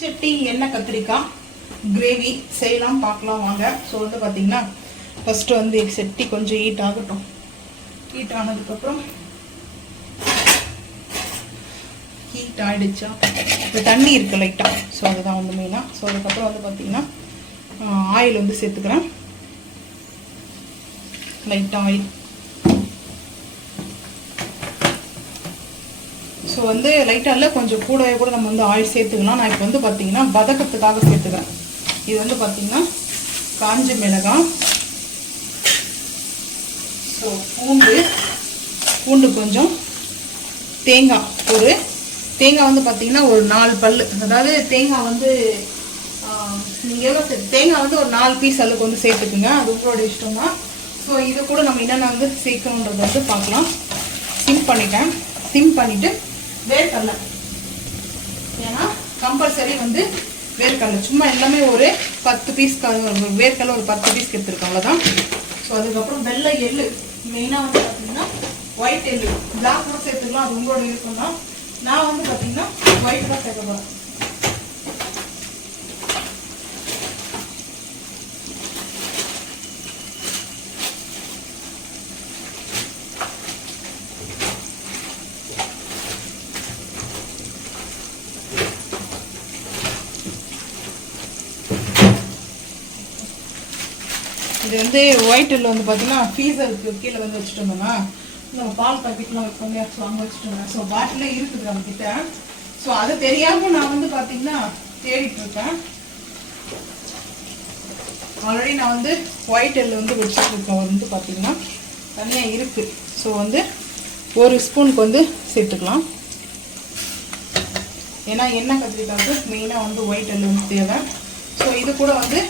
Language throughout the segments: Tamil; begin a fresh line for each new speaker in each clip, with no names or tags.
சட்டி எண்ணெய் கத்திரிக்காய் கிரேவி செய்யலாம் பார்க்கலாம் வாங்க. ஸோ வந்து பார்த்தீங்கன்னா ஃபஸ்ட்டு வந்து சட்டி கொஞ்சம் ஹீட் ஆகட்டும். ஹீட் ஆனதுக்கப்புறம் ஹீட் ஆகிடுச்சா இப்போ தண்ணி இருக்குது லைட்டாக ஸோ அதுதான் வந்து மெயினாக ஸோ அதுக்கப்புறம் வந்து பார்த்தீங்கன்னா ஆயில் வந்து சேர்த்துக்கிறேன். லைட்டாக ஆயில் ஸோ வந்து லைட்டாக இல்லை கொஞ்சம் கூடவே கூட நம்ம வந்து ஆயில் சேர்த்துக்கலாம். நான் இப்போ வந்து பார்த்தீங்கன்னா வதக்கத்துக்காக சேர்த்துக்கிறேன். இது வந்து பார்த்தீங்கன்னா காஞ்ச மிளகாய். ஸோ பூண்டு. பூண்டு கொஞ்சம். தேங்காய். ஒரு தேங்காய் வந்து பார்த்தீங்கன்னா ஒரு நாலு பல் அதாவது தேங்காய் வந்து நீங்கள் எவ்வளோ சே- தேங்காய் வந்து ஒரு நாலு பீஸ் அளவுக்கு வந்து சேர்த்துக்குங்க. அது உங்களோட இஷ்டம் தான் ஸோ இது கூட நம்ம என்னென்ன வந்து சேர்க்கணுன்றது வந்து பார்க்கலாம். சிம் பண்ணிட்டேன். சிம் பண்ணிவிட்டு வேர்க்கடலை. ஏன்னா கம்பல்சரி வந்து வேர்க்கடலை. சும்மா எல்லாமே ஒரு பத்து பீஸ் வேர்க்கடலை ஒரு பத்து பீஸ் எடுத்துருக்கோம். அவ்வளோதான் ஸோ அதுக்கப்புறம் வெள்ளை எள்ளு. மெயினாக வந்து பார்த்தீங்கன்னா ஒயிட் எள்ளு. பிளாக் கூட சேர்த்துக்கலாம். அது உங்களோட இருக்கும் தான் நான் வந்து பார்த்தீங்கன்னா ஒயிட் தான் சேர்க்க போகிறேன் வந்து ஒயிட் எல்லு வந்து பார்த்தீங்கன்னா ஃபீஸருக்கு கீழே வந்து வச்சுட்டு வந்தோம்னா நம்ம பால் பாக்கெட்லாம் வைப்போம் இல்லையா? ஸோ அங்கே வச்சுட்டு ஸோ பாட்டிலே இருக்குது நம்ம கிட்ட ஸோ அது தெரியாமல் நான் வந்து பார்த்தீங்கன்னா தேடிட்டு இருக்கேன். ஆல்ரெடி நான் வந்து ஒயிட் எள்ளு வந்து வச்சுட்டு இருக்கேன். வந்து பார்த்தீங்கன்னா தனியாக இருக்கு. ஸோ வந்து ஒரு ஸ்பூனுக்கு வந்து சேர்த்துக்கலாம். ஏன்னா எண்ணெய் கத்திரிக்காய்க்கு மெயினாக வந்து ஒயிட் எல்லு வந்து தேவை. ஸோ இது கூட வந்து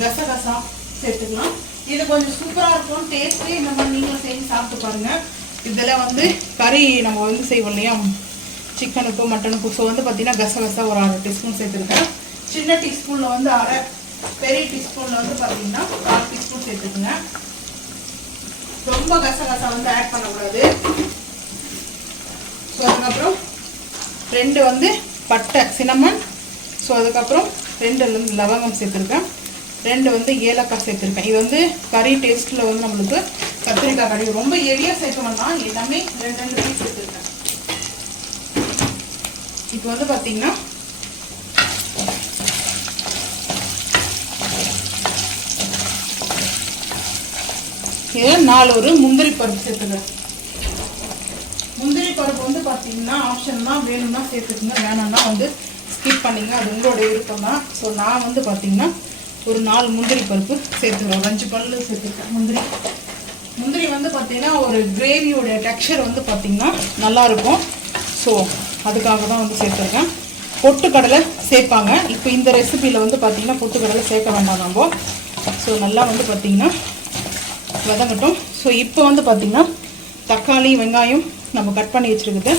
கசகசா சேர்த்துக்கலாம். இது கொஞ்சம் சூப்பராக இருக்கும். டேஸ்ட்டு இந்த மாதிரி நீங்களும் செஞ்சு சாப்பிட்டு பாருங்கள் இதில் வந்து கறி நம்ம வந்து செய்வோம் இல்லையா? சிக்கனுக்கும் மட்டனுக்கும் ஸோ வந்து பார்த்தீங்கன்னா கசகசா ஒரு அரை டீஸ்பூன் சேர்த்துருக்கேன். சின்ன டீஸ்பூனில் வந்து அரை பெரிய டீஸ்பூனில் வந்து பார்த்தீங்கன்னா கால் டீஸ்பூன் சேர்த்துக்குங்க. ரொம்ப கசகசா வந்து ஆட் பண்ணக்கூடாது. ஸோ அதுக்கப்புறம் ரெண்டு வந்து பட்டை சினமன் ஸோ அதுக்கப்புறம் ரெண்டு லவங்கம் சேர்த்துருக்கேன். ரெண்டு வந்து ஏலக்காய் சேர்த்துருக்கேன். இது வந்து கறி டேஸ்ட்டில் வந்து நம்மளுக்கு கத்திரிக்காய் கறி ரொம்ப எளியாக சேர்க்கணும்னா எல்லாமே ரெண்டு ரெண்டு பீஸ் சேர்த்துருக்கேன். இப்போ வந்து பார்த்தீங்கன்னா இது நாலு ஒரு முந்திரி பருப்பு சேர்த்துக்கிறேன். முந்திரி பருப்பு வந்து பார்த்தீங்கன்னா ஆப்ஷன் தான் வேணும்னா சேர்த்துக்குங்க. வேணாம்னா வந்து ஸ்கிப் பண்ணிங்க அது உங்களோட விருப்பம் தான் ஸோ நான் வந்து பார்த்தீங்கன்னா ஒரு நாலு முந்திரி பருப்பு சேர்த்துக்கிறோம் ஒரு அஞ்சு பல்லு சேர்த்துக்கிறேன் முந்திரி. முந்திரி வந்து பார்த்தீங்கன்னா ஒரு கிரேவியோட டெக்ஸ்சர் வந்து பார்த்திங்கன்னா நல்லா இருக்கும். ஸோ அதுக்காக தான் வந்து சேர்த்துருக்கேன். பொட்டுக்கடலை சேர்ப்பாங்க. இப்போ இந்த ரெசிபியில் வந்து பார்த்திங்கன்னா பொட்டுக்கடலை சேர்க்க வேண்டாம் நம்ம. ஸோ நல்லா வந்து பார்த்தீங்கன்னா வதங்கட்டும். ஸோ இப்போ வந்து பார்த்திங்கன்னா தக்காளி வெங்காயம் நம்ம கட் பண்ணி வச்சுருக்குது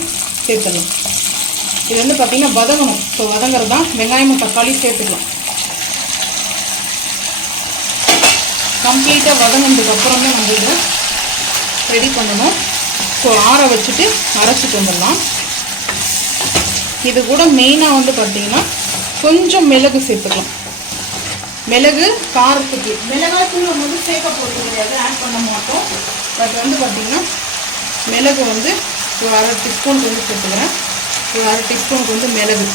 சேர்த்துடலாம். இது வந்து பார்த்திங்கன்னா வதங்கணும். ஸோ வதங்குறது தான் வெங்காயமும் தக்காளி சேர்த்துக்கலாம். கம்ப்ளீட்டாக வதங்கினதுக்கு அப்புறம் தான் நம்ம இதை ரெடி பண்ணணும். ஸோ ஆற வச்சுட்டு அரைச்சிட்டு வந்துடலாம். இது கூட மெயினாக வந்து பார்த்தீங்கன்னா கொஞ்சம் மிளகு சேர்த்துக்கலாம். மிளகு காரத்துக்கு மிளகாய்த்தூள் நம்ம வந்து சேர்க்க போகிறது கிடையாது ஆட் பண்ண மாட்டோம். பட் வந்து பார்த்திங்கன்னா மிளகு வந்து ஒரு அரை டீஸ்பூனுக்கு வந்து சேர்த்துக்கிறேன். ஒரு அரை டீஸ்பூனுக்கு வந்து மிளகு.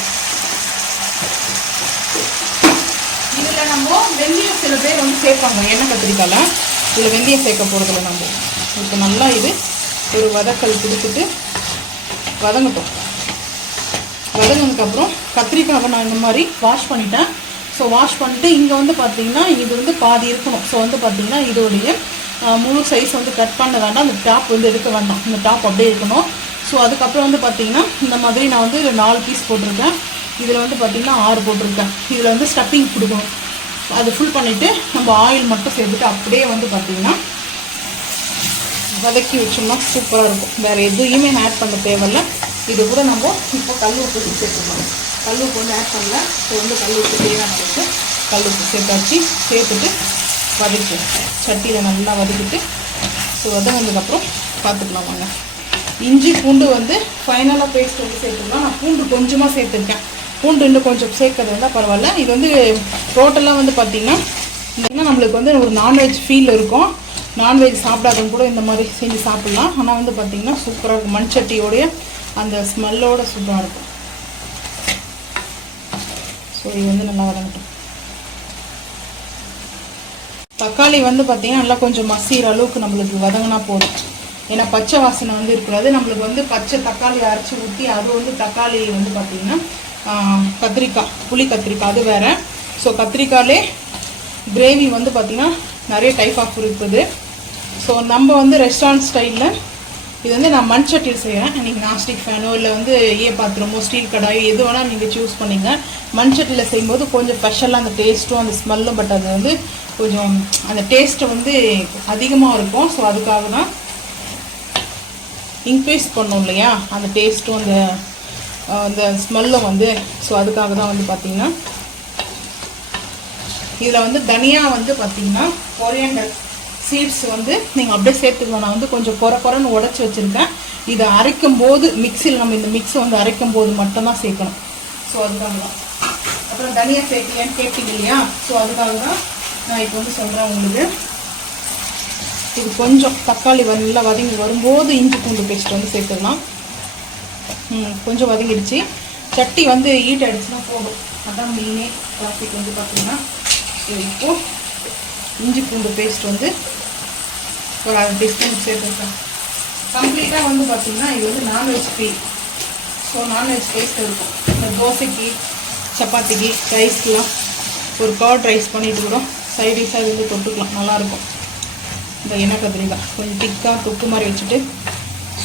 நம்ம வெந்தயம் சில பேர் வந்து சேர்ப்பாங்க. எண்ணெய் கத்திரிக்காயில். இதில் வெந்தயம் சேர்க்க போகிறதில்ல நம்ம. இப்போ நல்லா இது ஒரு வதக்கல் கொடுத்துட்டு வதங்கட்டும். வதங்கினதுக்கப்புறம் கத்திரிக்காவை நான் இந்த மாதிரி வாஷ் பண்ணிட்டேன். ஸோ வாஷ் பண்ணிட்டு இங்கே வந்து பார்த்தீங்கன்னா இது வந்து பாதி இருக்கணும். ஸோ வந்து பார்த்தீங்கன்னா இதோடைய முழு சைஸ் வந்து கட் பண்ண வேண்டாம். அந்த டாப் வந்து எடுக்க வேண்டாம். இந்த டாப் அப்படியே இருக்கணும். ஸோ அதுக்கப்புறம் வந்து பார்த்தீங்கன்னா இந்த மாதிரி நான் வந்து நாலு பீஸ் போட்டிருக்கேன். இதில் வந்து பார்த்திங்கன்னா ஆறு போட்டிருக்கேன். இதில் வந்து ஸ்டப்பிங் கொடுக்கணும். அது ஃபுல் பண்ணிவிட்டு நம்ம ஆயில் மட்டும் சேர்த்துட்டு அப்படியே வந்து பார்த்தீங்கன்னா வதக்கி வச்சோம்னா சூப்பராக இருக்கும். வேறு எதுவுமே ஆட் பண்ண தேவையில்ல. இது கூட நம்ம இப்போ கல் உப்பு சேர்த்துக்கலாம். கல் உப்பு வந்து ஆட் பண்ணல. ஸோ வந்து கல் உப்பு தேவையான கல் உப்பு சேர்த்தாச்சு. சேர்த்துட்டு வதக்கி சட்டியில் நல்லா வதக்கிட்டு ஸோ வதங்கினதுக்கப்புறம் பார்த்துக்கலாம் வாங்க. இஞ்சி பூண்டு வந்து ஃபைனலாக பேஸ்ட் வந்து சேர்த்துக்கலாம். நான் பூண்டு கொஞ்சமாக சேர்த்துருக்கேன். பூண்டு இன்னும் கொஞ்சம் சேர்க்கறது இருந்தால் பரவாயில்ல. இது வந்து டோட்டலாக வந்து பார்த்திங்கன்னா இன்னும் நம்மளுக்கு வந்து ஒரு நான்வெஜ் ஃபீல் இருக்கும். நான்வெஜ் சாப்பிடாதவங்க கூட இந்த மாதிரி செஞ்சு சாப்பிட்லாம். ஆனால் வந்து பார்த்திங்கன்னா சூப்பராக இருக்கும். மண் சட்டியோடைய அந்த ஸ்மெல்லோட சூப்பராக இருக்கும். ஸோ இது வந்து நல்லா வதங்கட்டும். தக்காளி வந்து பார்த்திங்கன்னா நல்லா கொஞ்சம் மசிகிற அளவுக்கு நம்மளுக்கு வதங்கினா போதும். ஏன்னா பச்சை வாசனை வந்து இருக்கக்கூடாது நம்மளுக்கு வந்து பச்சை தக்காளி அரைச்சி ஊற்றி அது வந்து தக்காளி வந்து பார்த்திங்கன்னா கத்திரிக்காய் புளி கத்திரிக்காய் அது வேறு. ஸோ கத்திரிக்காயிலே கிரேவி வந்து பார்த்திங்கன்னா நிறைய டைப் ஆஃப் இருக்குது ஸோ நம்ம வந்து ரெஸ்டாரண்ட் ஸ்டைலில் இது வந்து நான் மண் சட்டியில் செய்கிறேன் நீங்கள் நாஸ்டிக் ஃபேனோ இல்லை வந்து ஏ பாத்திரமோ ஸ்டீல் கடாயோ எது வேணால் நீங்கள் சூஸ் பண்ணிங்க. மண் சட்டியில் செய்யும்போது கொஞ்சம் ஸ்பெஷலாக அந்த டேஸ்ட்டும் அந்த ஸ்மெல்லும் பட் அது வந்து கொஞ்சம் அந்த டேஸ்ட்டு வந்து அதிகமாக இருக்கும். ஸோ அதுக்காக தான் இன்க்ரீஸ் பண்ணும் இல்லையா? அந்த டேஸ்ட்டும் அந்த அந்த ஸ்மெல்லும் வந்து. ஸோ அதுக்காக தான் வந்து பார்த்திங்கன்னா இதில் வந்து தனியா வந்து பார்த்தீங்கன்னா கொரியண்டர் சீட்ஸ் வந்து நீங்கள் அப்படியே சேர்த்துக்கலாம். நான் வந்து கொஞ்சம் குறை குறைன்னு உடச்சி வச்சுருக்கேன். இதை அரைக்கும் போது மிக்சியில் நம்ம இந்த மிக்ஸை வந்து அரைக்கும் போது மட்டும்தான் சேர்க்கணும். ஸோ அதுக்காக தான் அப்புறம் தனியா சேர்க்கலையான்னு கேட்டீங்க இல்லையா? ஸோ அதுக்காக தான் நான் இப்போ வந்து சொல்கிறேன் உங்களுக்கு. இது கொஞ்சம் தக்காளி நல்லா வதங்கி வரும்போது இஞ்சி பூண்டு பேஸ்ட் வந்து சேர்த்துக்கலாம் ம், கொஞ்சம் வதங்கிடுச்சு. சட்டி வந்து ஈட் அடிச்சுன்னா போதும். அதான் மீனே டிராஃபிக் வந்து பார்த்தீங்கன்னா ஸோ இப்போ இஞ்சி பூண்டு பேஸ்ட் வந்து ஒரு அரை டீஸ்பூன் சேர்த்துருக்கேன் கம்ப்ளீட்டாக வந்து பார்த்தீங்கன்னா இது வந்து non veg free so non veg taste இருக்கும். இந்த தோசைக்கு சப்பாத்திக்கு ரைஸ்க்குலாம் ஒரு கர்ட் ரைஸ் பண்ணிட்டு கூட சைட் டிஷ்ஷாக இது வந்து தொட்டுக்கலாம். நல்லாயிருக்கும். இந்த எண்ணெய் கத்திரிக்காய் கொஞ்சம் திக்காக தொக்கு மாதிரி வச்சுட்டு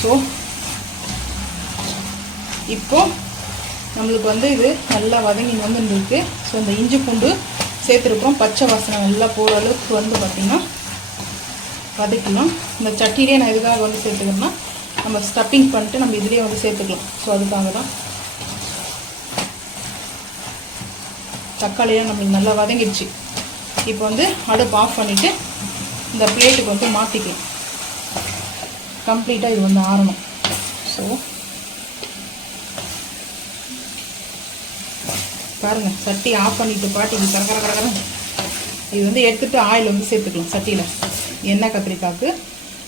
ஸோ இப்போது நம்மளுக்கு வந்து இது நல்லா வதங்கி வந்துருக்கு ஸோ இந்த இஞ்சி பூண்டு சேர்த்துருக்குறோம். பச்சை வாசனை நல்லா போகிற அளவுக்கு வந்து பார்த்திங்கன்னா வதக்கலாம் இந்த சட்டிலே நான் எதுக்காக வந்து சேர்த்துக்கணும்னா நம்ம ஸ்டப்பிங் பண்ணிட்டு நம்ம இதுலேயே வந்து சேர்த்துக்கலாம். ஸோ அதுக்காக தான் தக்காளியெல்லாம் நம்மளுக்கு நல்லா வதங்கிடுச்சு. இப்போ வந்து அடுப்பு ஆஃப் பண்ணிவிட்டு இந்த பிளேட்டுக்கு வந்து மாற்றிக்கலாம் கம்ப்ளீட்டாக இது வந்து ஆறணும். ஸோ பாருங்க சட்டி ஆஃப் பண்ணிவிட்டு பாட்டிக்கு இது கர கர கர இது வந்து எடுத்துகிட்டு ஆயில் வந்து சேர்த்துக்கலாம் சட்டியில். எண்ணெய் கத்திரிக்காய்க்கு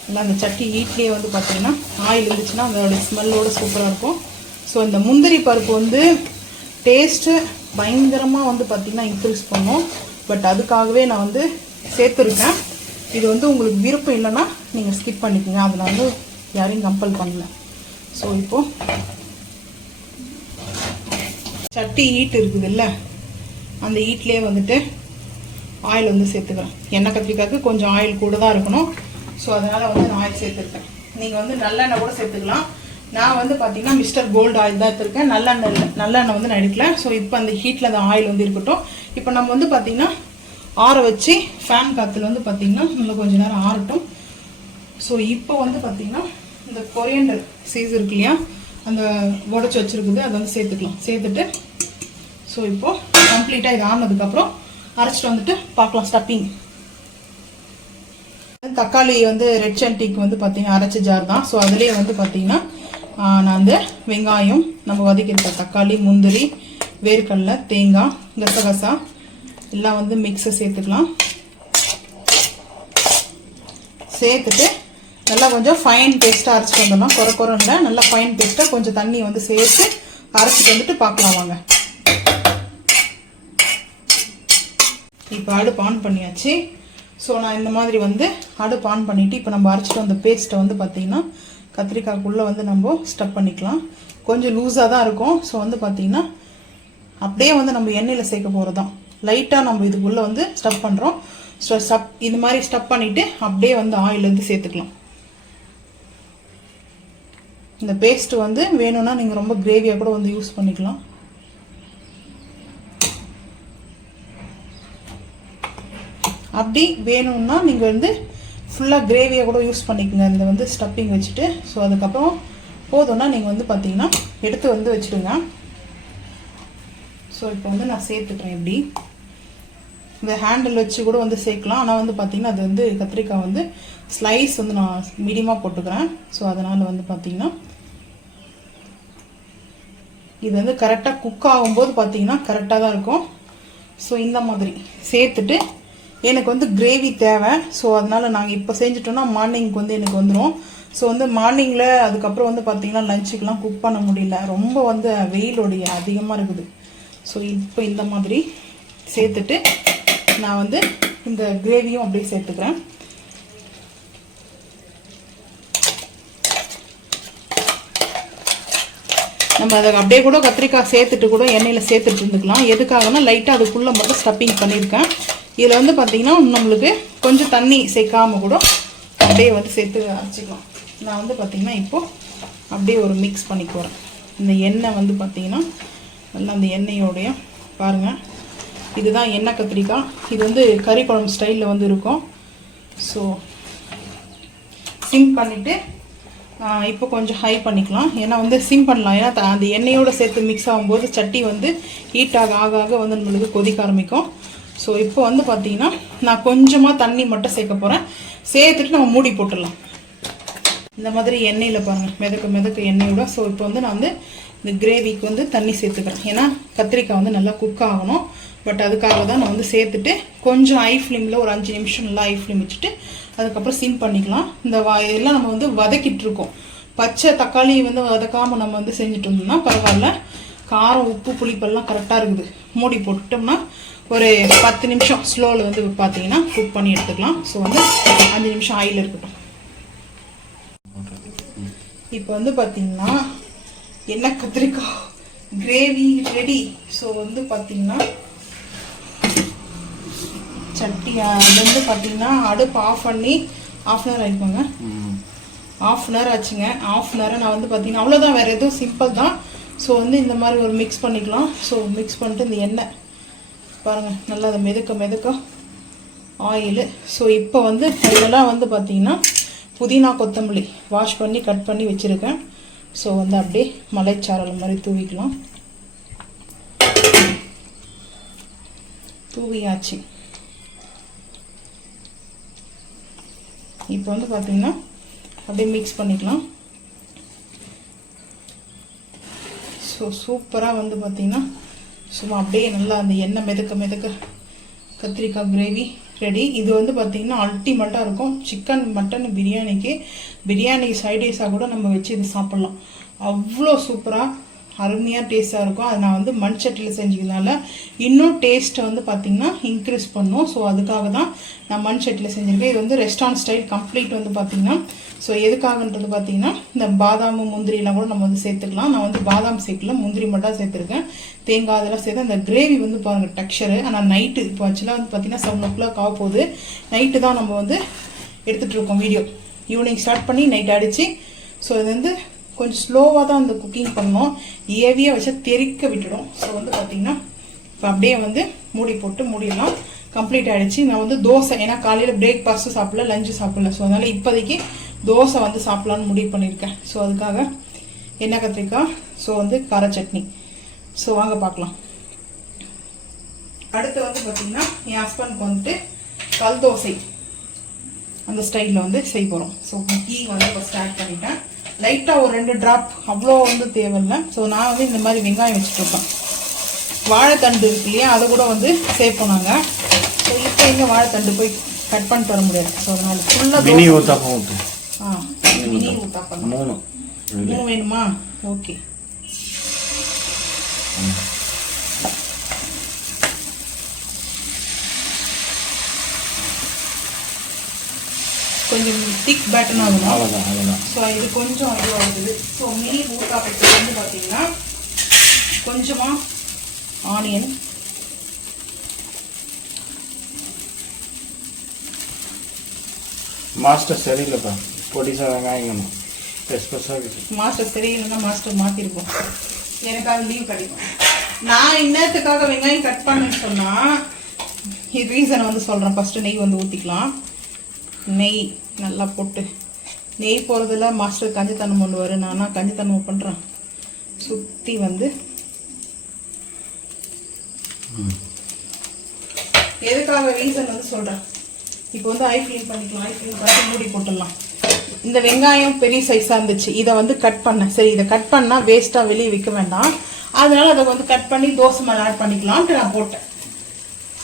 இல்லை அந்த சட்டி ஈட்லேயே வந்து பார்த்தீங்கன்னா ஆயில் இருந்துச்சுன்னா அதோட ஸ்மெல்லோட சூப்பராக இருக்கும். ஸோ இந்த முந்திரி பருப்பு வந்து டேஸ்ட்டு பயங்கரமாக வந்து பார்த்திங்கன்னா இன்க்ரீஸ் பண்ணும். பட் அதுக்காகவே நான் வந்து சேர்த்துருக்கேன். இது வந்து உங்களுக்கு விருப்பம் இல்லைன்னா நீங்கள் ஸ்கிப் பண்ணிக்கோங்க. அதை நான் வந்து யாரையும் கம்பல் பண்ணல. ஸோ இப்போது சட்டி ஈட்டு இருக்குதுல்ல அந்த ஈட்லேயே வந்துட்டு ஆயில் வந்து சேர்த்துக்கிறேன் எண்ணெய் கத்திரிக்காய்க்கு கொஞ்சம் ஆயில் கூட தான் இருக்கணும். ஸோ அதனால் வந்து நான் ஆயில் சேர்த்துருக்கேன் நீங்கள் வந்து நல்லெண்ணெய் கூட சேர்த்துக்கலாம். நான் வந்து பார்த்தீங்கன்னா மிஸ்டர் கோல்டு ஆயில் தான் எடுத்துருக்கேன். நல்லெண்ணெய் இல்லை நல்லெண்ணெய் வந்து நான் எடுக்கல. ஸோ இப்போ அந்த ஹீட்டில் அந்த ஆயில் வந்து இருக்கட்டும். இப்போ நம்ம வந்து பார்த்தீங்கன்னா ஆற வச்சு ஃபேன் காற்றுல வந்து பார்த்தீங்கன்னா இன்னும் கொஞ்சம் நேரம் ஆறட்டும். ஸோ இப்போ வந்து பார்த்தீங்கன்னா இந்த கொரியண்டர் சீஸ் இருக்கு இல்லையா அந்த உடச்சி வச்சிருக்குது அதை வந்து சேர்த்துக்கலாம். சேர்த்துட்டு ஸோ இப்போது கம்ப்ளீட்டாக இது ஆனதுக்கப்புறம் அரைச்சிட்டு வந்துட்டு பார்க்கலாம் ஸ்டப்பிங் தக்காளி வந்து ரெட் சட்டிக்கு வந்து பார்த்தீங்கன்னா அரைச்ச ஜார் தான். ஸோ அதுலேயே வந்து பார்த்தீங்கன்னா நான் வந்து வெங்காயம் நம்ம வதக்கியிருக்க தக்காளி முந்திரி வேர்க்கடலை தேங்காய் கசகசா எல்லாம் வந்து மிக்ஸை சேர்த்துக்கலாம். சேர்த்துட்டு நல்லா கொஞ்சம் ஃபைன் பேஸ்ட்டாக அரைச்சிட்டு வந்துடலாம். குறை குறைல நல்லா ஃபைன் பேஸ்ட்டாக கொஞ்சம் தண்ணி வந்து சேர்த்து அரைச்சிட்டு வந்துட்டு பார்க்கலாம் வாங்க. இப்போ அடுப்பு ஆன் பண்ணியாச்சு. ஸோ நான் இந்த மாதிரி வந்து அடுப்பு ஆன் பண்ணிவிட்டு இப்போ நம்ம அரைச்சிட்டு வந்த பேஸ்ட்டை வந்து பார்த்தீங்கன்னா கத்திரிக்காய்க்குள்ளே வந்து நம்ம ஸ்டப் பண்ணிக்கலாம். கொஞ்சம் லூஸாக தான் இருக்கும். ஸோ வந்து பார்த்தீங்கன்னா அப்படியே வந்து நம்ம எண்ணெயில் சேர்க்க போகிறது தான் லைட்டாக நம்ம இதுக்குள்ளே வந்து ஸ்டப் பண்ணுறோம் ஸோ ஸ்டப் இது மாதிரி ஸ்டப் பண்ணிவிட்டு அப்படியே வந்து ஆயில் வந்து சேர்த்துக்கலாம். இந்த பேஸ்ட் வந்து வேணும்னா நீங்கள் ரொம்ப கிரேவியாக கூட வந்து யூஸ் பண்ணிக்கலாம். அப்படி வேணும்னா நீங்கள் வந்து ஃபுல்லாக கிரேவியாக கூட யூஸ் பண்ணிக்கோங்க. இந்த வந்து ஸ்டப்பிங் வச்சுட்டு. ஸோ அதுக்கப்புறம் போதும்னா நீங்கள் வந்து பார்த்தீங்கன்னா எடுத்து வந்து வச்சுடுங்க. ஸோ இப்போ வந்து நான் சேர்த்துக்கிறேன் இப்படி. இந்த ஹேண்டில் வச்சு கூட வந்து சேர்க்கலாம். ஆனால் வந்து பார்த்தீங்கன்னா அது வந்து கத்திரிக்காய் வந்து ஸ்லைஸ் வந்து நான் மீடியமாக போட்டுக்கிறேன். ஸோ அதனால் வந்து பார்த்தீங்கன்னா இது வந்து கரெக்டாக குக் ஆகும்போது பார்த்தீங்கன்னா கரெக்டாக தான் இருக்கும். ஸோ இந்த மாதிரி சேர்த்துட்டு எனக்கு வந்து கிரேவி தேவை. ஸோ அதனால் நாங்கள் இப்போ செஞ்சுட்டோம்னா மார்னிங்க்கு வந்து எனக்கு வந்துடும் ஸோ வந்து மார்னிங்கில் அதுக்கப்புறம் வந்து பார்த்தீங்கன்னா லஞ்சுக்கெலாம் குக் பண்ண முடியல. ரொம்ப வந்து வெயிலோடைய அதிகமாக இருக்குது. ஸோ இப்போ இந்த மாதிரி சேர்த்துட்டு நான் வந்து இந்த கிரேவியும் அப்படியே சேர்த்துக்கிறேன். நம்ம அதை அப்படியே கூட கத்திரிக்காய் சேர்த்துட்டு கூட எண்ணெயில் சேர்த்துட்டு இருந்துக்கலாம். எதுக்காகனா லைட்டாக அதுக்குள்ளே மட்டும் ஸ்டப்பிங் பண்ணியிருக்கேன். இதில் வந்து பார்த்திங்கன்னா நம்மளுக்கு கொஞ்சம் தண்ணி சேர்க்காமல் கூட அப்படியே வந்து சேர்த்து அரைச்சிக்கலாம். நான் வந்து பார்த்திங்கன்னா இப்போது அப்படியே ஒரு மிக்ஸ் பண்ணிக்க போகிறேன் இந்த எண்ணெய் வந்து பார்த்தீங்கன்னா நல்லா அந்த எண்ணெயோடைய பாருங்கள் இதுதான் எண்ணெய் கத்திரிக்காய். இது வந்து கறி குழம்பு ஸ்டைலில் வந்து இருக்கும். ஸோ சிம் பண்ணிவிட்டு இப்போ கொஞ்சம் ஹை பண்ணிக்கலாம். ஏன்னா வந்து சிம் பண்ணலாம். ஏன்னா அந்த எண்ணெயோடு சேர்த்து மிக்ஸ் ஆகும்போது சட்டி வந்து ஹீட் ஆக ஆக ஆக வந்து நம்மளுக்கு கொதிக்க ஆரம்பிக்கும். ஸோ இப்போ வந்து பார்த்தீங்கன்னா நான் கொஞ்சமாக தண்ணி மட்டும் சேர்க்க போகிறேன் சேர்த்துட்டு நம்ம மூடி போட்டுடலாம். இந்த மாதிரி எண்ணெயில் பாருங்கள் மிதக்க மிதக்க எண்ணெயோட ஸோ இப்போ வந்து நான் வந்து இந்த கிரேவிக்கு வந்து தண்ணி சேர்த்துக்கிறேன். ஏன்னா கத்திரிக்காய் வந்து நல்லா குக் ஆகணும். பட் அதுக்காக தான் நான் வந்து சேர்த்துட்டு கொஞ்சம் ஐ ஃப்ளேமில் ஒரு அஞ்சு நிமிஷம் நல்லா ஐ ஃப்ளேம் வச்சுட்டு அதுக்கப்புறம் சிம் பண்ணிக்கலாம். இந்த இதெல்லாம் நம்ம வந்து வதக்கிட்டு இருக்கோம். பச்சை தக்காளி வந்து வதக்காமல் நம்ம வந்து செஞ்சுட்டு இருந்தோம்னா பரவாயில்ல. காரம் உப்பு புளிப்பெல்லாம் கரெக்டாக இருக்குது. மூடி போட்டுட்டோம்னா ஒரு பத்து நிமிஷம் ஸ்லோவில் வந்து பார்த்தீங்கன்னா குக் பண்ணி எடுத்துக்கலாம். ஸோ வந்து அஞ்சு நிமிஷம் ஆயில் இருக்கட்டும். இப்போ வந்து பார்த்தீங்கன்னா என்ன கத்திரிக்காய் கிரேவி ரெடி ஸோ வந்து பார்த்தீங்கன்னா சட்டி அது வந்து பார்த்தீங்கன்னா அடுப்பு ஆஃப் பண்ணி ஆஃப் அன் ஹவர் ஆயிருப்பாங்க ஆஃப் அன் ஹவர் ஆச்சுங்க. ஆஃப் அன் ஹவர் நான் வந்து பார்த்தீங்கன்னா அவ்வளோதான் வேறு எதுவும் சிம்பிள் தான். ஸோ வந்து இந்த மாதிரி ஒரு மிக்ஸ் பண்ணிக்கலாம். ஸோ மிக்ஸ் பண்ணிட்டு இந்த எண்ணெய் பாருங்கள் நல்லா அதை மிதக்க மிதக்க ஆயிலு ஸோ இப்போ வந்து இதெல்லாம் வந்து பார்த்தீங்கன்னா புதினா கொத்தமல்லி வாஷ் பண்ணி கட் பண்ணி வச்சுருக்கேன். ஸோ வந்து அப்படியே மலைச்சாரல் மாதிரி தூவிக்கலாம். தூவியாச்சு. இப்போ வந்து பார்த்தீங்கன்னா அப்படியே மிக்ஸ் பண்ணிக்கலாம். ஸோ சூப்பராக வந்து பார்த்தீங்கன்னா சும்மா அப்படியே நல்லா அந்த எண்ணெய் மிதக்க மிதக்க கத்திரிக்காய் கிரேவி ரெடி இது வந்து பார்த்தீங்கன்னா அல்டிமேட்டாக இருக்கும். சிக்கன் மட்டன் பிரியாணிக்கு பிரியாணி சைடிஷாக கூட நம்ம வச்சு இது சாப்பிட்லாம். அவ்வளோ சூப்பராக அருமையாக டேஸ்ட்டாக இருக்கும். அது நான் வந்து மண் சட்டியில் செஞ்சதுனால இன்னும் டேஸ்ட்டை வந்து பார்த்திங்கன்னா இன்க்ரீஸ் பண்ணும். ஸோ அதுக்காக தான் நான் மண் சட்டியில் செஞ்சுருக்கேன். இது வந்து ரெஸ்டாரண்ட் ஸ்டைல் கம்ப்ளீட் வந்து பார்த்திங்கன்னா ஸோ எதுக்காகன்றது பார்த்தீங்கன்னா இந்த பாதாம் முந்திரிலாம் கூட நம்ம வந்து சேர்த்துக்கலாம். நான் வந்து பாதாம் சேர்க்கல முந்திரி மட்டும் சேர்த்துருக்கேன். தேங்காய் அதெல்லாம் சேர்த்து அந்த கிரேவி வந்து பாருங்கள் டெக்ஸ்சரு ஆனால் நைட்டு இப்போ ஆக்சுவலாக வந்து பார்த்தீங்கன்னா செவன் ஓ கிளாக் ஆக போகுது. நைட்டு தான் நம்ம வந்து எடுத்துகிட்டு இருக்கோம் வீடியோ ஈவினிங் ஸ்டார்ட் பண்ணி நைட் அடித்து ஸோ இது வந்து கொஞ்சம் ஸ்லோவாக தான் அந்த குக்கிங் பண்ணோம் ஏவியாக வச்சா தெறிக்க விட்டுடும். ஸோ வந்து பார்த்தீங்கன்னா இப்போ அப்படியே வந்து மூடி போட்டு மூடிடலாம். கம்ப்ளீட் ஆகிடுச்சு நான் வந்து தோசை ஏன்னா காலையில் பிரேக்ஃபாஸ்ட்டு சாப்பிடல லஞ்சு சாப்பிடல. ஸோ அதனால் இப்போதைக்கு தோசை வந்து சாப்பிட்லான்னு முடிவு பண்ணியிருக்கேன். ஸோ அதுக்காக என்ன கத்திரிக்காய் ஸோ வந்து கார சட்னி. ஸோ வாங்க பார்க்கலாம் அடுத்து வந்து பார்த்திங்கன்னா என் ஹஸ்பண்டுக்கு வந்துட்டு கல் தோசை. அந்த ஸ்டைலில் வந்து செய்ய போகிறோம் ஸோ கீ வந்து இப்போ ஸ்டார்ட் பண்ணிட்டேன். லைட்டாக ஒரு ரெண்டு ட்ராப் அவ்வளோ வந்து தேவையில்லை. ஸோ நான் வந்து இந்த மாதிரி வெங்காயம் வச்சுட்ருப்பேன் வாழைத்தண்டு இருக்கு இல்லையா அதை கூட வந்து சேர்ப்போம் நாங்கள் ஸோ இப்போ எங்கே வாழைத்தண்டு போய் கட் பண்ணிட்டு வர முடியாது. ஸோ அதனால ஃபுல்லாக
மினி ஊத்தாப்பம் ஊத்து.
ஆ மினி ஊத்தாப்பம்.
மூணு.
மூணு வேணுமா? ஓகே கொஞ்சம் திக் பேட்டர்ன் ஆகணும்
அவ்வளோதான் அவ்வளோதான்
ஸோ இது கொஞ்சம் இதுவாகுது ஸோ மினி ஊத்தாப்பத்துக்கு வந்து பார்த்தீங்கன்னா கொஞ்சமாக ஆனியன்
மாஸ்டர் சரியில்லைப்பா. பொடிசா வெங்காயங்கணும் எஸ்பெஷலாக
மாஸ்டர் சரியில்லைன்னா மாஸ்டர் மாற்றிருக்கோம் எனக்காக லீவ் கிடைக்கும். நான் இன்னத்துக்காக வெங்காயம் கட் பண்ணேன்னு சொன்னால் இது ரீசனை வந்து சொல்கிறேன் ஃபஸ்ட்டு நெய் வந்து ஊற்றிக்கலாம் நெய் நல்லா போட்டு நெய் போகிறதுல மாஸ்டர் கஞ்சித்தனம் பண்ணுவார். நானா கஞ்சித்தனம் பண்ணுறேன் சுற்றி வந்து எதுக்காக ரீசன் வந்து சொல்கிறேன் இப்போ வந்து ஐ ஃபில் பண்ணிக்கலாம். ஐ ஃபில் பண்ணி மூடி போட்டுடலாம். இந்த வெங்காயம் பெரிய சைஸாக இருந்துச்சு. இதை வந்து கட் பண்ணேன். சரி இதை கட் பண்ணால் வேஸ்ட்டாக வெளியே விற்க வேண்டாம். அதனால அதை வந்து கட் பண்ணி தோசை மேலே ஆட் பண்ணிக்கலாம்ட்டு நான் போட்டேன்.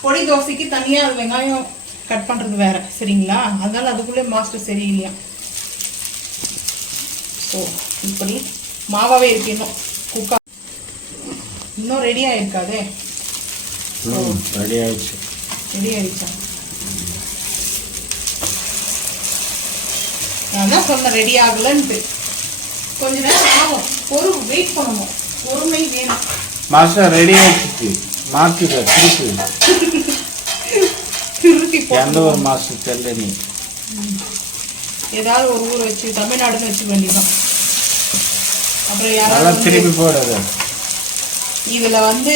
பொடி தோசைக்கு தனியாக அது வெங்காயம் கட் பண்ணுறது வேற. சரிங்களா? அதனால அதுக்குள்ளே மாஸ்டர் சரியில்லையா? ஸோ இப்படி மாவாவே இருக்கு இன்னும். குக்கா. இன்னும் ரெடி ஆயிருக்காதே?
ரெடி ஆயிடுச்சு.
ரெடி ஆயிடுச்சா நான் தான் சொன்னேன் ரெடி ஆகலன்ட்டு. கொஞ்ச நேரம் ஆகும். பொறு வெயிட் பண்ணணும். பொறுமை வேணும்.
மாஸ்டர் ரெடி ஆயிடுச்சு. மார்க்கு திருப்பி.
திருப்பி
எந்த ஒரு மாஸ்டர் தெரியல நீ.
ஏதாவது ஒரு ஊர் வச்சு தமிழ்நாடுன்னு வச்சுக்க வேண்டியதான் அப்புறம் யாராவது
திருப்பி போடுறது
இதுல வந்து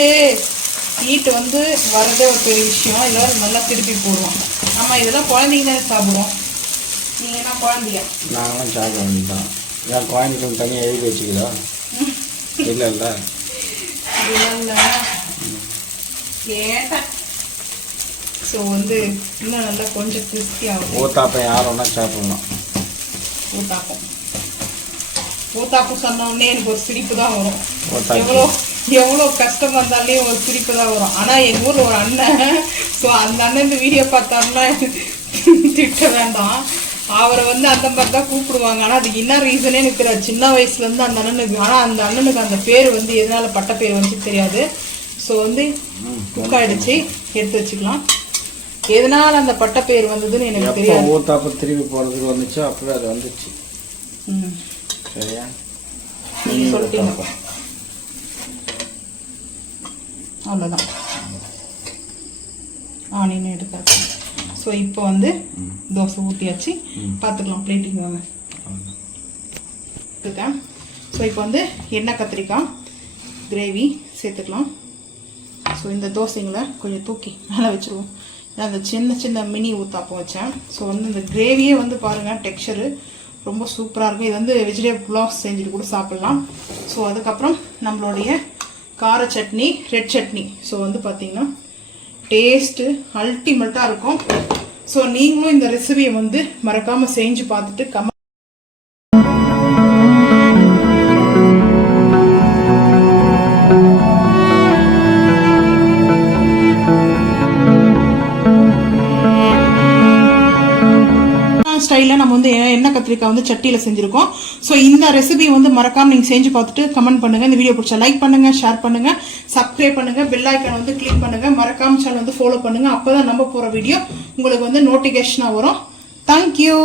ஹீட் வந்து வரதே ஒரு பெரிய விஷயம். இதெல்லாம் நல்லா திருப்பி போடுவோம் ஆமா இதெல்லாம் குழந்தைங்க தானே சாப்பிடுவோம் நீங்க என்ன குழந்தையா?
நாங்களும் சாப்பிட வேண்டியதான் ஏன் கோயம்புத்தூர் தனியாக எழுதி வச்சுக்கிறா இல்லை இல்லை.
இல்ல கேட்டேன். ஸோ வந்து இன்னும் நல்லா கொஞ்சம் கிறிஸ்பி ஆகும்
ஊத்தாப்பம் யார் வேணா சாப்பிடலாம்.
ஊத்தாப்பம். ஊத்தாப்பம் சொன்ன உடனே எனக்கு ஒரு சிரிப்பு தான் வரும். எவ்வளோ எவ்வளோ கஷ்டம் வந்தாலே ஒரு சிரிப்பு தான் வரும். ஆனால் எங்கள் ஊரில் ஒரு அண்ணன் ஸோ அந்த அண்ணன் இந்த வீடியோ பார்த்தாருன்னா திட்ட வேண்டாம். அவரை வந்து அந்த மாதிரி தான் கூப்பிடுவாங்க. ஆனால் அதுக்கு என்ன ரீசனே எனக்கு தெரியாது. சின்ன வயசுலேருந்து அந்த அண்ணனுக்கு ஆனால் அந்த அண்ணனுக்கு அந்த பேர் வந்து எதனால பட்ட பேர் வந்து தெரியாது. ஸோ வந்து குக் ஆயிடுச்சு. எடுத்து வச்சுக்கலாம். எதனால அந்த பட்ட பேர் வந்ததுன்னு எனக்கு தெரியாது.
ஊத்தாப்பம் திருப்பி போடுறதுக்கு வந்துச்சோ அப்பவே அது வந்துச்சு. சரியா?
நீங்க சொல்லிட்டீங்க. அவ்வளோதான் ஆனியன் எடுத்தாச்சு ஸோ இப்போ வந்து தோசை ஊற்றியாச்சு பார்த்துக்கலாம் பிளேட்டிங் வாங்க. இருக்கேன் ஸோ இப்போ வந்து எண்ணெய் கத்திரிக்காய் கிரேவி சேர்த்துக்கலாம். ஸோ இந்த தோசைங்களை கொஞ்சம் தூக்கி மேலே வச்சுருவோம். அந்த சின்ன சின்ன மினி ஊத்தாப்பம் வச்சேன். ஸோ வந்து இந்த கிரேவியே வந்து பாருங்கள் டெக்ஸ்சரு ரொம்ப சூப்பராக இருக்கும். இது வந்து வெஜிடபிள் புலாவ் செஞ்சுட்டு கூட சாப்பிட்லாம். ஸோ அதுக்கப்புறம் நம்மளுடைய கார சட்னி ரெட் சட்னி. ஸோ வந்து பார்த்தீங்கன்னா டேஸ்ட்டு அல்டிமேட்டாக இருக்கும். ஸோ நீங்களும் இந்த ரெசிபியை வந்து மறக்காமல் செஞ்சு பார்த்துட்டு கம வந்து எண்ணெய் கத்திரிக்காய் வந்து சட்டியில் செஞ்சுருக்கோம். ஸோ இந்த ரெசிபி வந்து மறக்காம நீங்கள் செஞ்சு பார்த்துட்டு கமெண்ட் பண்ணுங்க. இந்த வீடியோ பிடிச்சா லைக் பண்ணுங்க ஷேர் பண்ணுங்க சப்ஸ்கிரைப் பண்ணுங்க பெல் வந்து கிளிக் பண்ணுங்க. மறக்காம சேனல் வந்து ஃபாலோ பண்ணுங்க. அப்பதான் நம்ம போகிற வீடியோ உங்களுக்கு வந்து நோட்டிஃபிகேஷனாக வரும். தேங்க்யூ